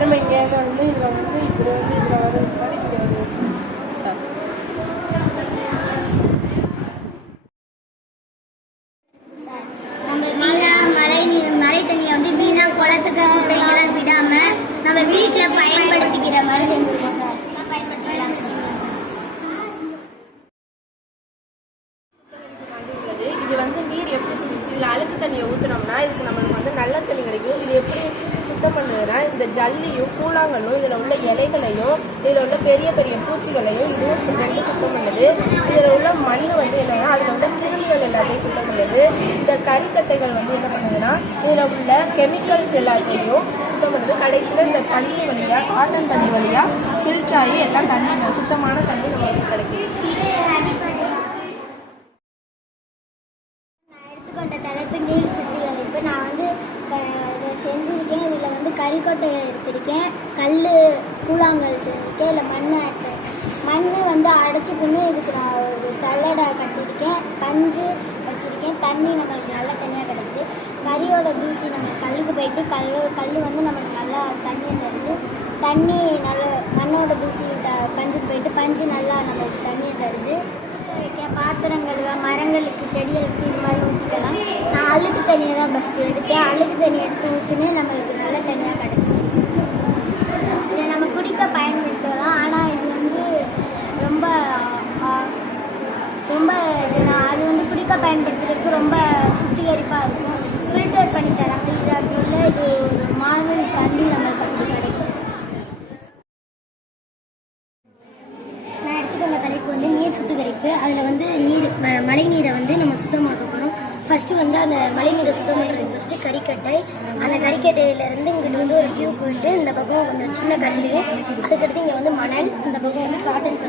பாருங்க இங்கே வந்து இதில் வந்து இப்படி வந்து இதில் வரும் சார், இங்கே வரும் சார். நம்ம வீணா மழை தண்ணியை வந்து வீணா குளத்துக்கு குட்டைக்கெல்லாம் விடாம நம்ம வீட்டில் பயன்படுத்திக்கிற மாதிரி செஞ்சுருக்கோம் சார். பயன்படுத்திக்கலாம் சார். இது வந்து நீர் எப்படி இதில் அழுக்கு தண்ணியை ஊற்றுனோம்னா இதுக்கு நம்மளுக்கு வந்து நல்ல தண்ணி கிடைக்கும். இது எப்படி சுத்தம் பண்ணுதுன்னா இந்த ஜல்லியும் கூழாங்கல்லும் இதில் உள்ள இலைகளையும் இதில் உள்ள பெரிய பெரிய பூச்சிகளையும் இதுவும் ரெண்டு சுத்தம் பண்ணுது. இதில் உள்ள மண் வந்து என்னன்னா அதில் உள்ள கிருமிகள் எல்லாத்தையும் சுத்தம் பண்ணுது. இந்த கறிக்கட்டைகள் வந்து என்ன பண்ணுதுன்னா இதில் உள்ள கெமிக்கல்ஸ் எல்லாத்தையும் சுத்தம் பண்ணுது. கடைசியில் இந்த பஞ்சு வழியாக காட்டன் பஞ்சு வழியாக ஃபில்டர் ஆகி எல்லாம் தண்ணி சுத்தமான தண்ணி நம்மளுக்கு கிடைக்கும். தலைப்பு நீர் சுத்திகரிப்பு. நான் வந்து இதை செஞ்சுருக்கேன். இதில் வந்து கறிக்கொட்டையை எடுத்திருக்கேன், கல் கூழாங்கல் செஞ்சுருக்கேன், இல்லை மண் வந்து அடைச்சிக்கணும். இதுக்கு நான் ஒரு சல்லடை கட்டியிருக்கேன், பஞ்சு வச்சுருக்கேன், தண்ணி நம்மளுக்கு நல்லா தண்ணியாக கிடைக்குது. கறியோட தூசி நம்ம கல்லுக்கு போயிட்டு கல் வந்து நம்மளுக்கு நல்லா தண்ணியை தருது. தண்ணி நல்ல மண்ணோட தூசி பஞ்சுக்கு போயிட்டு பஞ்சு நல்லா நம்மளுக்கு தண்ணியை தருது. வைக்க பாத்திரங்கள் மரங்களுக்கு செடிகளுக்கு இது மாதிரி ஊற்றிக்கலாம். நான் அழுக்கு தண்ணியை தான் ஃபஸ்ட்டு எடுத்தேன். அழுக்கு தண்ணி எடுத்து ஊற்றுனே நம்மளுக்கு நல்ல தண்ணியாக கிடச்சிச்சு. இதை நம்ம குடிக்க பயன்படுத்தலாம். ஆனால் இது வந்து ரொம்ப அது வந்து குடிக்க பயன்படுத்துறதுக்கு ரொம்ப சுத்திகரிப்பாக இருக்கும். ஃபில்டர் பண்ணி தராங்க. இது அப்படி இல்லை, இது ஒரு மார்மல் தண்ணி நம்மளுக்கு அப்படி கிடைக்கும். தலைப்பு வந்து நீர் சுத்திகரிப்பு. அதில் வந்து மழை நீரை வந்து நம்ம சுத்தமாக்க போகிறோம். ஃபஸ்ட்டு வந்து அந்த மழை நீரை சுத்தம் பண்ணுறதுக்கு ஃபஸ்ட்டு கறிக்கட்டை. அந்த கறிக்கட்டையிலேருந்து இங்கிட்ட வந்து ஒரு டியூப் போயிட்டு இந்த பக்கம் கொஞ்சம் சின்ன கல், அதுக்கடுத்து இங்கே வந்து மணல், இந்த பக்கம் வந்து காட்டன்